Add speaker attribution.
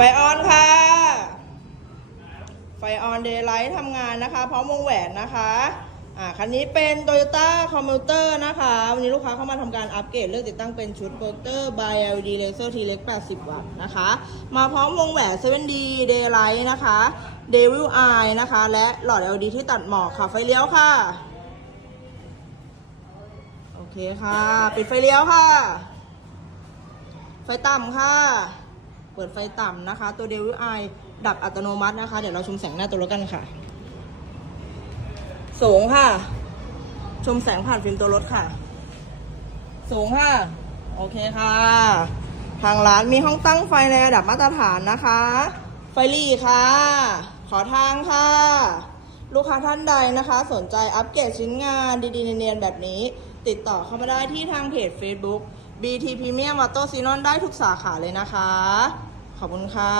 Speaker 1: ไฟออนค่ะ ไฟออนเดย์ไลท์ทำงานนะคะ พร้อมวงแหวนนะคะ อ่า คันนี้เป็น Toyota Commuter นะคะ วันนี้ลูกค้าเข้ามาทำการอัปเกรดเลือกติดตั้งเป็นชุดโปรเตอร์ by LED Laser T เล็ก80 วัตต์นะคะ มาพร้อมวงแหวน 7D Daylight นะคะ Devil Eye นะคะ และหลอด LED ที่ตัดหมอกค่ะ ไฟเลี้ยวค่ะ โอเคค่ะ ปิดไฟเลี้ยวค่ะ ไฟต่ำค่ะ เปิดไฟต่ำนะคะ ตัว Devil Eye ดับอัตโนมัตินะคะ เดี๋ยวเราชมแสงหน้าตัวรถกันค่ะ สูงค่ะ ชมแสงผ่านฟิล์มตัวรถค่ะ สูงค่ะ โอเคค่ะ ทางร้านมีห้องตั้งไฟในระดับมาตรฐานนะคะ ไฟลีค่ะ ขอทางค่ะ ลูกค้าท่านใดนะคะ สนใจอัปเกรดชิ้นงานดีๆเนียนๆแบบนี้ ติดต่อเข้ามาได้ที่ทางเพจ Facebook BT Premium Auto Xenon ได้ทุกสาขาเลยนะคะ ขอบคุณค่ะ